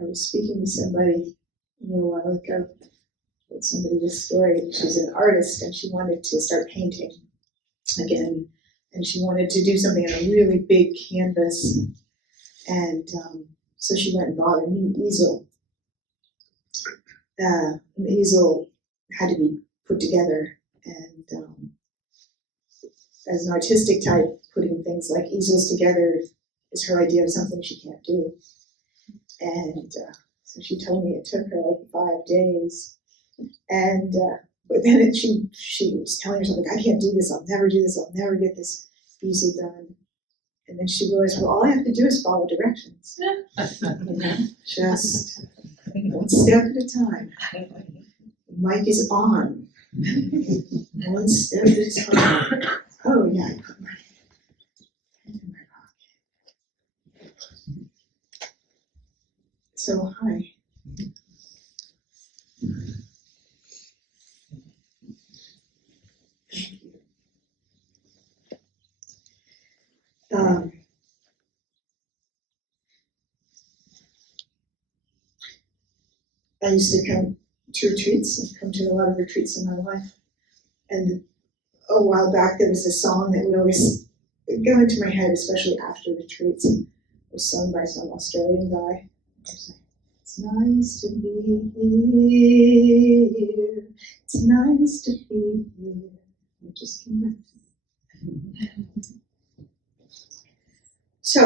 I was speaking to somebody a little while ago, told somebody this story. She's an artist and she wanted to start painting again. And she wanted to do something on a really big canvas. And so she went and bought a new easel. The easel had to be put together. And as an artistic type, putting things like easels together is her idea of something she can't do. And so she told me it took her like 5 days. And but then she was telling herself, like, I can't do this, I'll never do this, I'll never get this easel done. And then she realized, well, all I have to do is follow directions. Just one step at a time. The mic is on. One step at a time. Oh yeah, I put my hand in my pocket. So hi. Thank you. I used to come to retreats. I've come to a lot of retreats in my life. And a while back, there was a song that would always go into my head, especially after retreats. It was sung by some Australian guy. It was like, it's nice to be here. It's nice to be here. I just came back. So,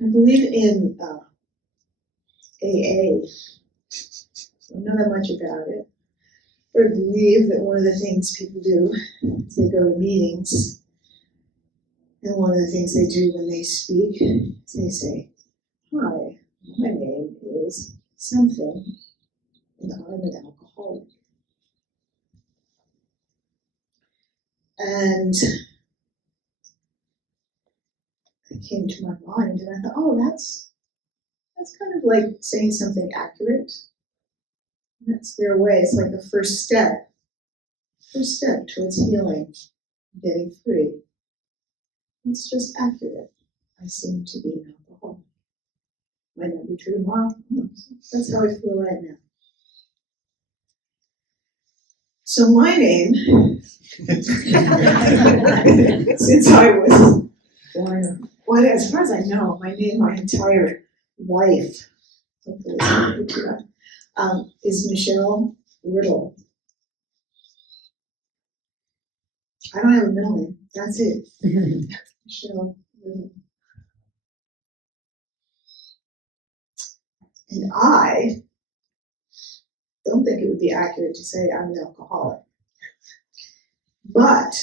I believe in AA. I don't know that much about it. But I believe that one of the things people do is they go to meetings, and one of the things they do when they speak is they say, hi, my name is something, and I'm an alcoholic. And it came to my mind, and I thought, oh, that's kind of like saying something accurate. That's their way. It's like the first step towards healing, getting free. It's just accurate. I seem to be an alcoholic. Might not be true tomorrow. That's how I feel right now. So my name, since I was born, well, as far as I know, my name, my entire life, hopefully it's not too bad, is Michelle Riddle. I don't have a middle name. That's it. Michelle Riddle. And I don't think it would be accurate to say I'm an alcoholic. But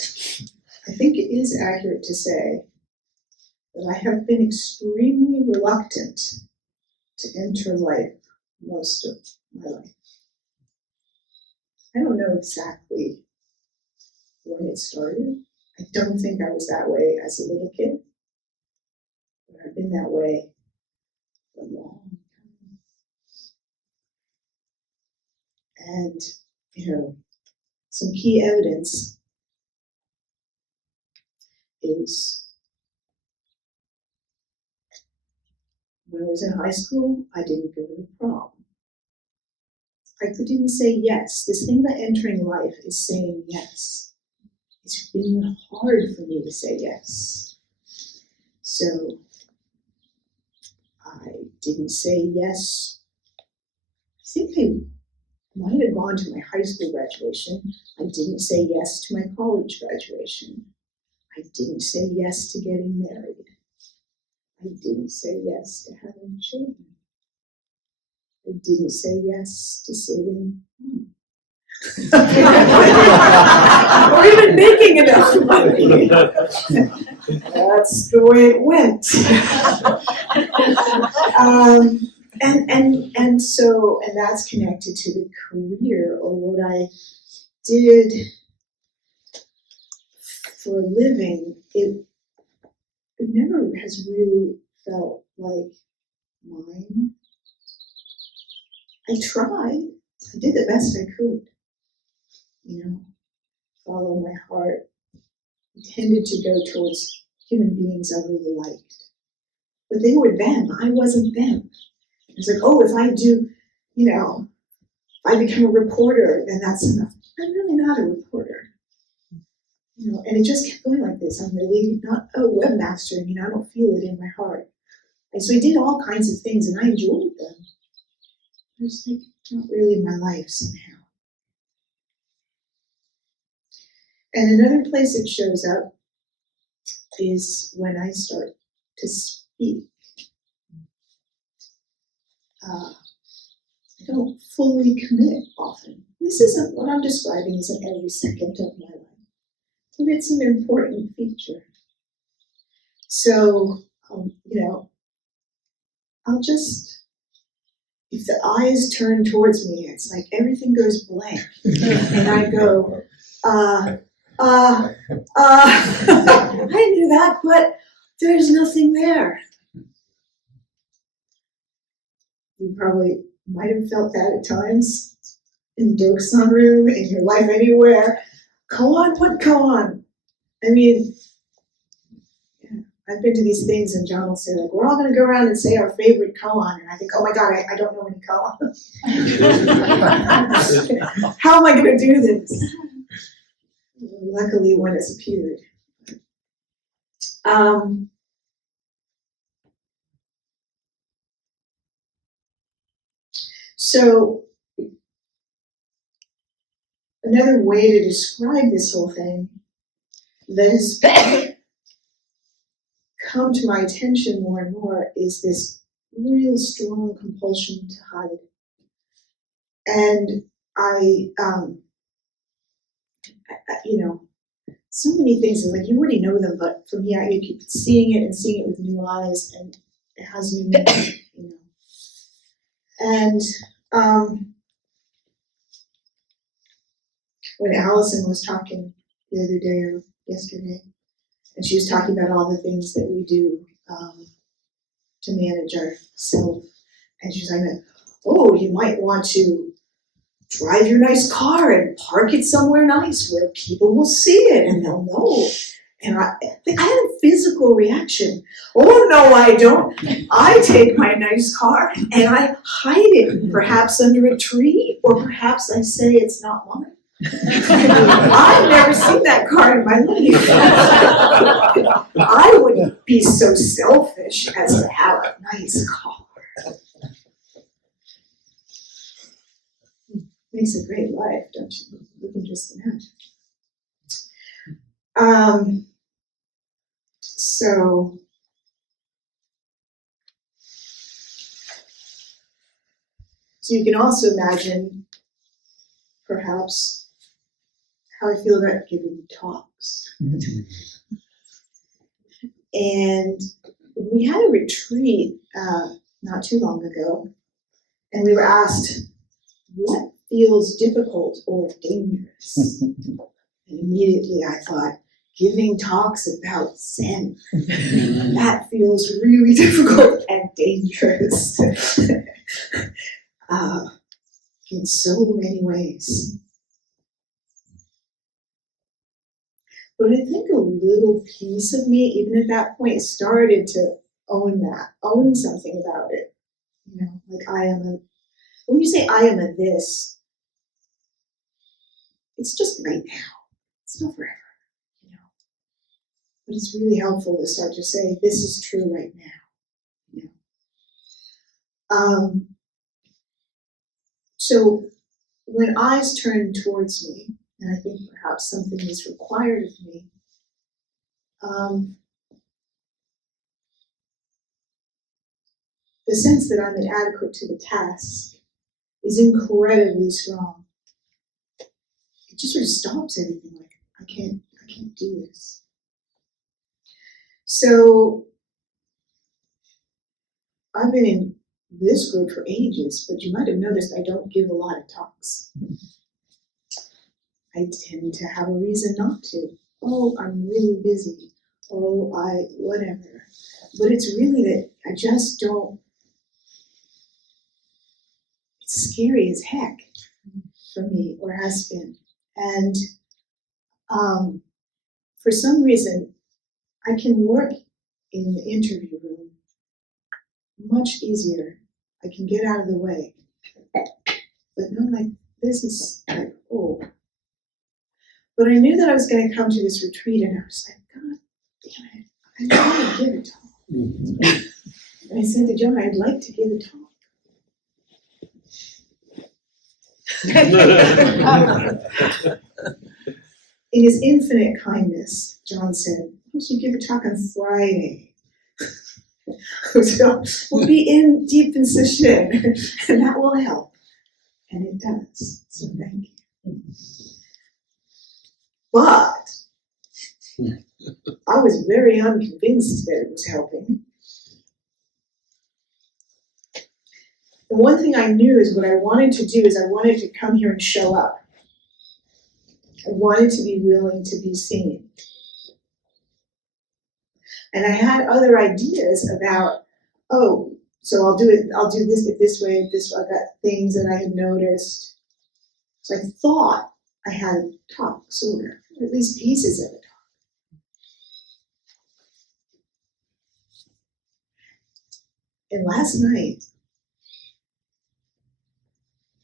I think it is accurate to say that I have been extremely reluctant to enter life most of my life. I don't know exactly when it started. I don't think I was that way as a little kid, but I've been that way for a long time. And, some key evidence is when I was in high school, I didn't go to the prom. I didn't say yes. This thing about entering life is saying yes. It's been hard for me to say yes. So I didn't say yes. I think I might have gone to my high school graduation. I didn't say yes to my college graduation. I didn't say yes to getting married. I didn't say yes to having children. I didn't say yes to saving money. Or even making enough money. That's the way it went. And that's connected to the career or what I did for a living. It never has really felt like mine. I tried. I did the best I could. Follow my heart. I tended to go towards human beings I really liked. But they were them. I wasn't them. It's like, oh, if I do, if I become a reporter, then that's enough. I'm really not a reporter. And it just kept going like this. I'm really not a webmaster. I don't feel it in my heart. And so I did all kinds of things, and I enjoyed them. I was like, not really my life somehow. And another place it shows up is when I start to speak. I don't fully commit often. This isn't what I'm describing isn't every second of my life, but it's an important feature. So, I'll just, if the eyes turn towards me, it's like everything goes blank. And I go, I knew that, but there's nothing there. You probably might have felt that at times in the Dokusan room, in your life anywhere. Koan, what koan? I mean, I've been to these things and John will say, like, we're all going to go around and say our favorite koan. And I think, oh my God, I don't know any koans. How am I going to do this? Luckily, one has appeared. So, another way to describe this whole thing that has come to my attention more and more is this real strong compulsion to hide. And so many things, like you already know them, but for me, I keep seeing it and seeing it with new eyes, and it has new meaning, And when Allison was talking the other day or yesterday, and she was talking about all the things that we do to manage our self, and she was like, oh, you might want to drive your nice car and park it somewhere nice where people will see it and they'll know. And I had a physical reaction. Oh, no, I don't. I take my nice car and I hide it, perhaps under a tree, or perhaps I say it's not mine. I've never seen that car in my life. I wouldn't be so selfish as to have a nice car. Makes a great life, don't you? You can just imagine. So you can also imagine, perhaps, how I feel about giving talks. And we had a retreat not too long ago, and we were asked, what feels difficult or dangerous? And immediately I thought, giving talks about Zen. That feels really difficult and dangerous in so many ways. But I think a little piece of me, even at that point, started to own something about it. Like when you say I am a this, it's just right now. It's not forever, But it's really helpful to start to say, this is true right now. So when eyes turn towards me, and I think perhaps something is required of me, the sense that I'm inadequate to the task is incredibly strong. It just sort of stops everything, like, I can't do this. So I've been in this group for ages, but you might have noticed I don't give a lot of talks. I tend to have a reason not to. Oh, I'm really busy. Oh, whatever. But it's really that I just don't. It's scary as heck for me, or has been. And for some reason, I can work in the interview room much easier I can get out of the way. But no, like, this is like, oh. But I knew that I was going to come to this retreat, and I was like, God damn it, I want to give a talk. And I said to John, I'd like to give a talk. In his infinite kindness, John said, "You should give a talk on Friday." So we'll be in deep in Sesshin, and that will help. And it does. So thank you. But I was very unconvinced that it was helping. The one thing I knew is what I wanted to do is I wanted to come here and show up. I wanted to be willing to be seen. And I had other ideas about, oh, so I'll do this way, I've got things that I had noticed. So I thought I had a talk, sort of, or at least pieces of a talk. And last night,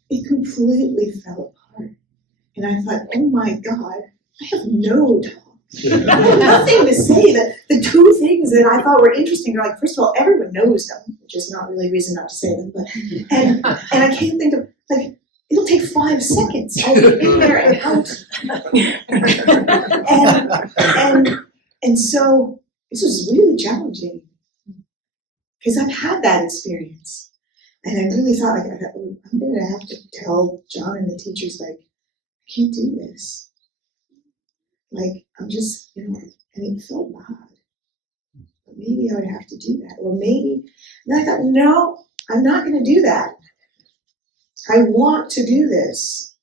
it completely fell apart. And I thought, oh my God, I have no talk. I have nothing to say. The two things that I thought were interesting are like, first of all, everyone knows them, which is not really a reason not to say them, but and I can't think of, like, it'll take 5 seconds. I'll be in there and out. and so this was really challenging because I've had that experience. And I really thought, like, I'm going to have to tell John and the teachers, like, I can't do this. Like, I'm just, and it felt bad. But maybe I would have to do that. Or maybe, and I thought, no, I'm not going to do that. I want to do this.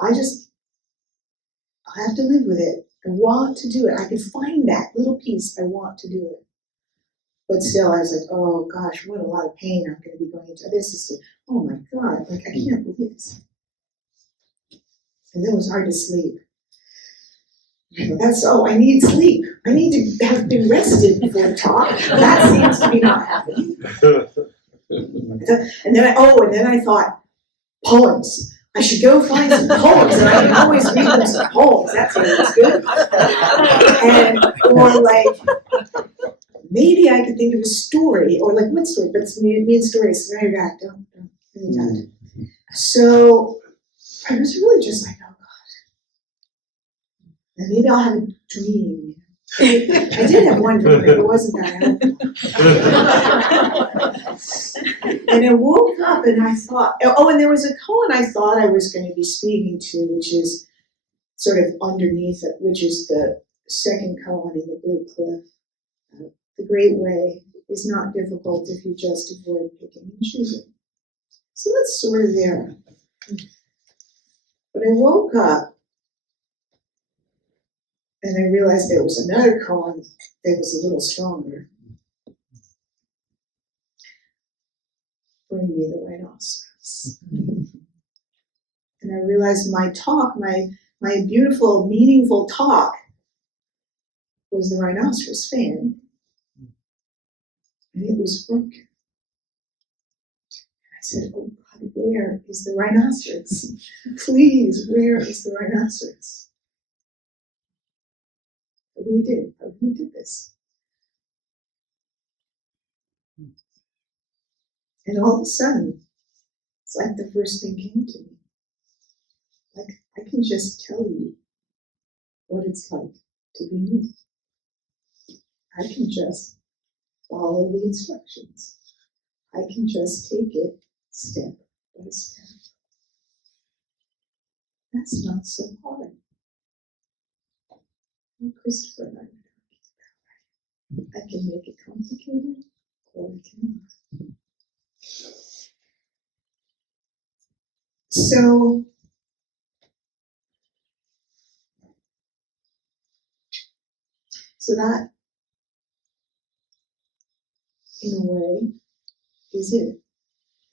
I have to live with it. I want to do it. I can find that little piece. I want to do it. But still, I was like, oh gosh, what a lot of pain I'm going to be going into. This is, oh my God, like, I can't believe this. And then it was hard to sleep. I need sleep. I need to have been rested before the talk. That seems to be not happening. And then I thought, poems. I should go find some poems, and I can always read them some poems. That's good. Or like, maybe I could think of a story, or like, what story? But it's me and stories. Very bad. Don't really that. So I was really just like, oh God. And maybe I'll have a dream. I did have one dream, but it wasn't that. And I woke up and I thought, and there was a koan I thought I was going to be speaking to, which is sort of underneath it, which is the second koan in the Blue Cliff. The great way is not difficult if you just avoid picking and choosing. So that's sort of there. But I woke up and I realized there was another koan that was a little stronger. Bring me the rhinoceros. And I realized my talk, my beautiful, meaningful talk, was the rhinoceros fan. And it was broken. And I said, oh God, where is the rhinoceros? Please, where is the rhinoceros? I really did. I really did this. And all of a sudden, it's like the first thing came to me. Like, I can just tell you what it's like to be me. I can just follow the instructions. I can just take it step by step. That's not so hard. Like Christopher and I were talking about. I can make it complicated, or I cannot. So that, in a way, is it.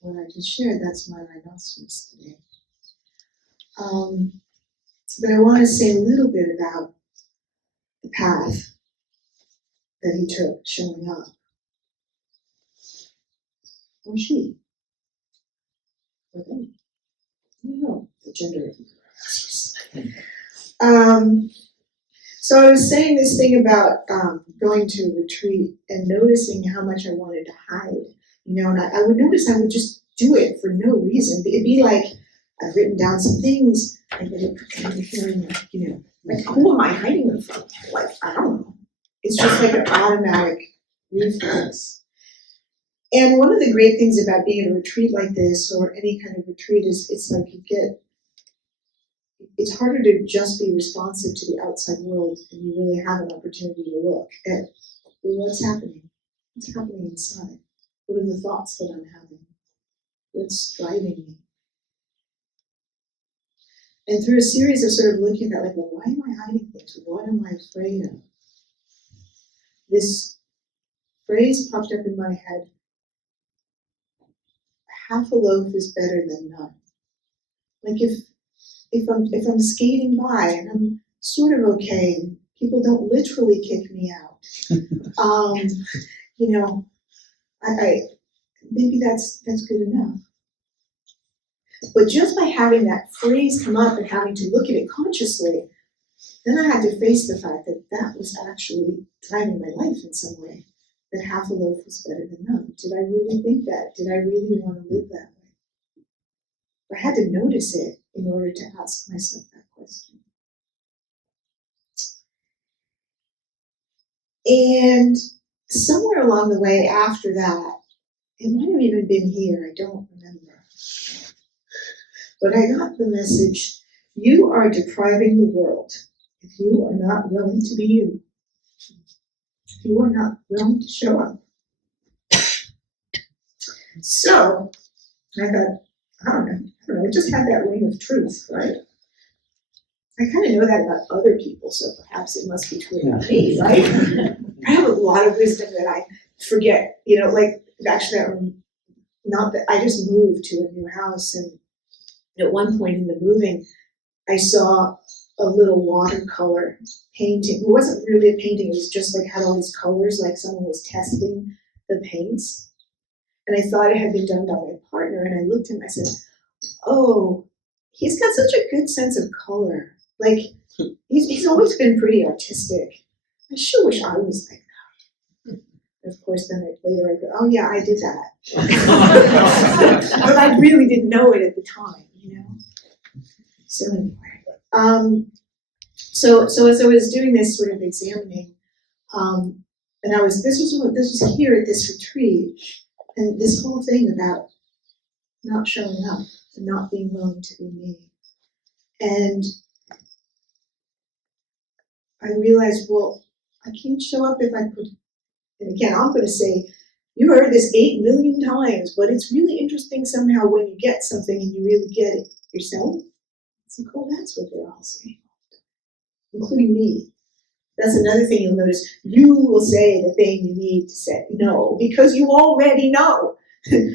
What I just shared, that's my rhinoceros today. But I want to say a little bit about the path that he took showing up. or she, or they. I don't know the gender. So I was saying this thing about going to a retreat and noticing how much I wanted to hide, and I would notice I would just do it for no reason. It'd be like I've written down some things, and then feeling like, who am I hiding them from? Like, I don't know. It's just like an automatic reflex. And one of the great things about being at a retreat like this, or any kind of retreat, is it's like it's harder to just be responsive to the outside world, and you really have an opportunity to look at what's happening. What's happening inside? What are the thoughts that I'm having? What's driving me? And through a series of sort of looking at, like, well, why am I hiding things? What am I afraid of? This phrase popped up in my head: half a loaf is better than none. Like, if I'm skating by and I'm sort of okay, and people don't literally kick me out, I maybe that's good enough. But just by having that phrase come up and having to look at it consciously, then I had to face the fact that that was actually driving my life in some way. That half a loaf was better than none. Did I really think that? Did I really want to live that way? I had to notice it in order to ask myself that question. And somewhere along the way after that, it might have even been here, I don't remember, but I got the message: you are depriving the world if you are not willing to be you. If you are not willing to show up. So I thought, I don't know, I just had that ring of truth, right? I kind of know that about other people, so perhaps it must be true about me, right? I have a lot of wisdom that I forget, like, actually, not that I just moved to a new house, and at one point in the moving, I saw a little watercolor painting. It wasn't really a painting, it was just like had all these colors, like someone was testing the paints. And I thought it had been done by my partner, and I looked at him and I said, oh, he's got such a good sense of color. Like, he's always been pretty artistic. I sure wish I was like that. And of course, then later I go, oh yeah, I did that. But I really didn't know it at the time, So anyway, so as I was doing this sort of examining, and this was here at this retreat, and this whole thing about not showing up and not being willing to be me. And I realized, well, I can't show up if I put, and again, I'm going to say, you heard this 8 million times, but it's really interesting somehow when you get something and you really get it yourself. It's like, oh, that's what they're all saying, including me. That's another thing you'll notice. You will say the thing you need to say. No, because you already know.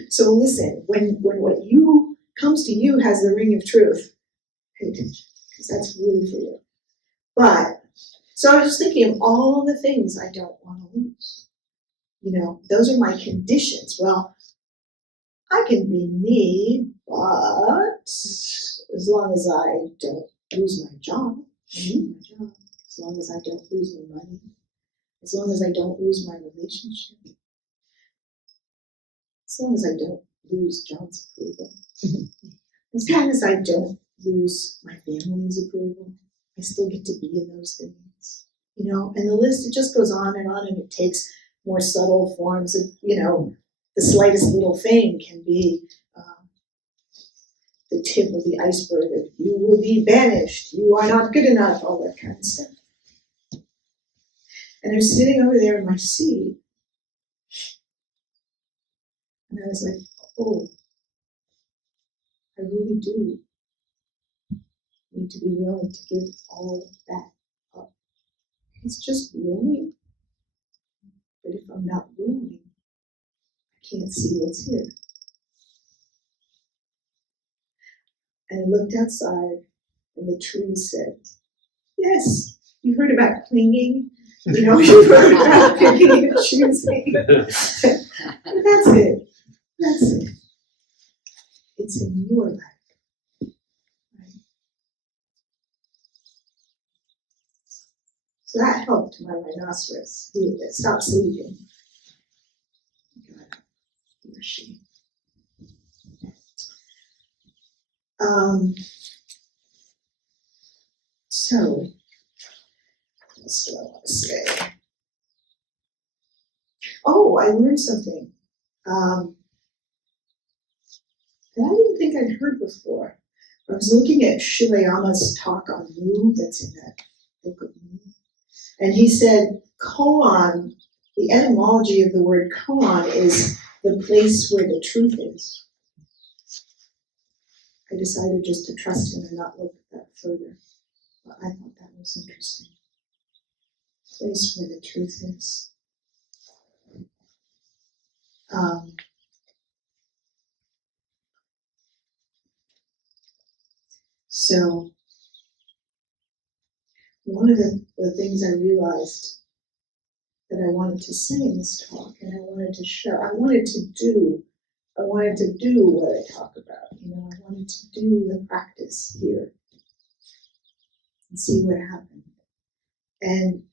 So listen, when what you comes to you has the ring of truth, pay attention, because that's really for you. But, so I was just thinking of all the things I don't want to lose. Those are my conditions. Well, I can be me, but as long as I don't lose my job, I need my job. As long as I don't lose my money, as long as I don't lose my relationship, as long as I don't lose John's approval, as long as I don't lose my family's approval, I still get to be in those things, and the list, it just goes on, and it takes more subtle forms of, the slightest little thing can be the tip of the iceberg of you will be banished, you are not good enough, all that kind of stuff. And I was sitting over there in my seat, and I was like, oh, I really do need to be willing to give all that up. It's just willing. But if I'm not willing, I can't see what's here. And I looked outside, and the trees said, yes, you've heard about clinging. You've heard about picking and choosing. That's it. That's it. It's in your life. Right? So that helped my rhinoceros. He stopped sleeping. He or she. So, what else do I want to say? Oh, I learned something that I didn't think I'd heard before. I was looking at Shilayama's talk on Mu, that's in that book of Mu, and he said koan, the etymology of the word koan is the place where the truth is. I decided just to trust him and not look at that further. But I thought that was interesting. Place where the truth is. So one of the things I realized that I wanted to say in this talk, and I wanted to share, I wanted to do what I talk about. I wanted to do the practice here and see what happened. And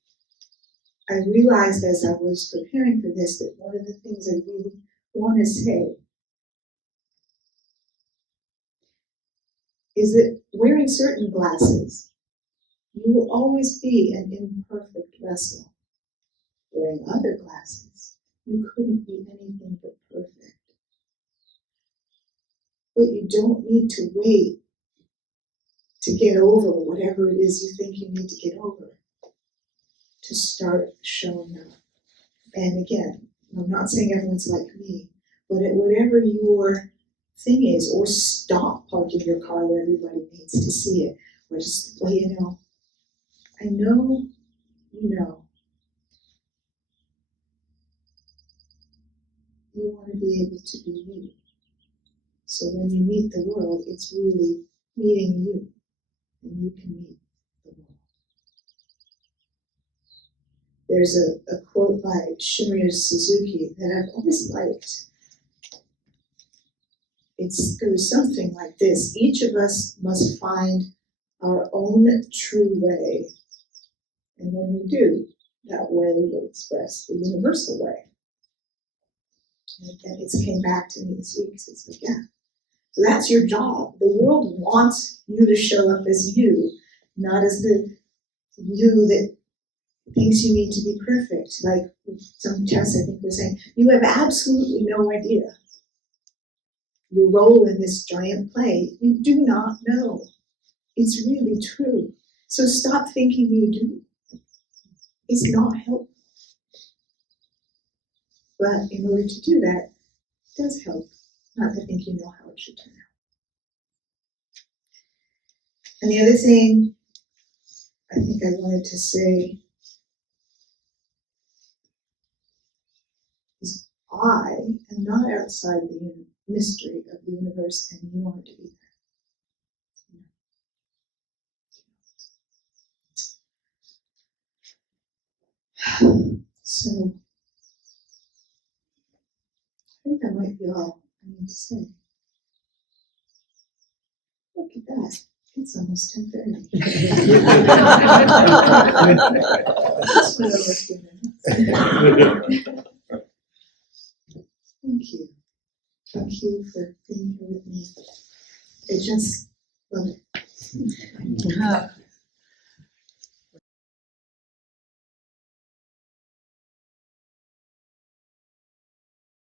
I realized as I was preparing for this that one of the things I really want to say is that wearing certain glasses, you will always be an imperfect vessel. Wearing other glasses, you couldn't be anything but perfect. But you don't need to wait to get over whatever it is you think you need to get over to start showing up. And again, I'm not saying everyone's like me, but at whatever your thing is, or stop parking your car where everybody needs to see it, or just let you know, I know you know. You want to be able to be you. So when you meet the world, it's really meeting you, and you can meet the world. There's a quote by Shunryu Suzuki that I've always liked. It goes something like this: each of us must find our own true way, and when we do, that way will express the universal way. And again, it came back to me this week. So it's like, yeah. So that's your job. The world wants you to show up as you, not as the you that thinks you need to be perfect. Like some Tess, I think, was saying, you have absolutely no idea your role in this giant play. You do not know. It's really true. So stop thinking you do. It's not helpful. But in order to do that, it does help not to think you know how it should turn out. And the other thing I think I wanted to say is I am not outside the mystery of the universe, and you aren't either. So I think that might be all I need to say. Look at that. It's almost 10:30. Just went over a few minutes. Thank you. Thank you for being here with me. I just love it.